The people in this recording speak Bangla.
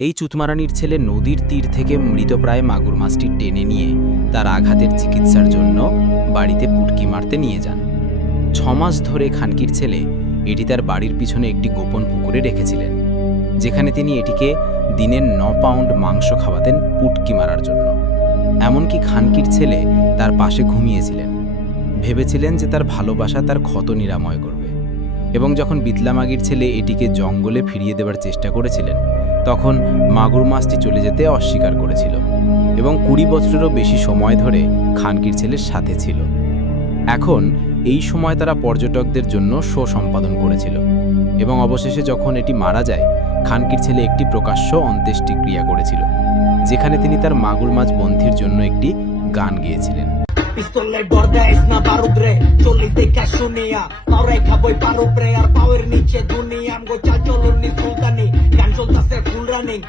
এই চুতমারানির ছেলে নদীর তীর থেকে মৃতপ্রায় মাগুর মাছটি টেনে নিয়ে তার আঘাতের চিকিৎসার জন্য বাড়িতে পুটকি মারতে নিয়ে যান। 6 মাস ধরে খানকির ছেলে এটি তার বাড়ির পিছনে একটি গোপন পুকুরে রেখেছিলেন, যেখানে তিনি এটিকে দিনের 9 পাউন্ড মাংস খাওয়াতেন পুটকি মারার জন্য। এমনকি খানকির ছেলে তার পাশে ঘুমিয়েছিলেন, ভেবেছিলেন যে তার ভালোবাসা তার ক্ষত নিরাময় করবে। এবং যখন বিতলামাগির ছেলে এটিকে জঙ্গলে ফিরিয়ে দেবার চেষ্টা করেছিলেন, তখন মাগুর মাছটি চলে যেতে অস্বীকার করেছিল এবং 20 বছরেরও বেশি সময় ধরে খানকির ছেলের সাথে ছিল। এখন এই সময় তারা পর্যটকদের জন্য শো সম্পাদন করেছিল এবং অবশেষে যখন এটি মারা যায়, খানকির ছেলে একটি প্রকাশ্য অন্ত্যেষ্টিক্রিয়া করেছিল, যেখানে তিনি তার মাগুর মাছ বন্ধির জন্য একটি গান গেয়েছিলেন। Pistolet bordes na barudre, cholis de kashunia, paure khaboy paru pre ar power niche dunia, amgo chal choloni sultani, gan choltase full running.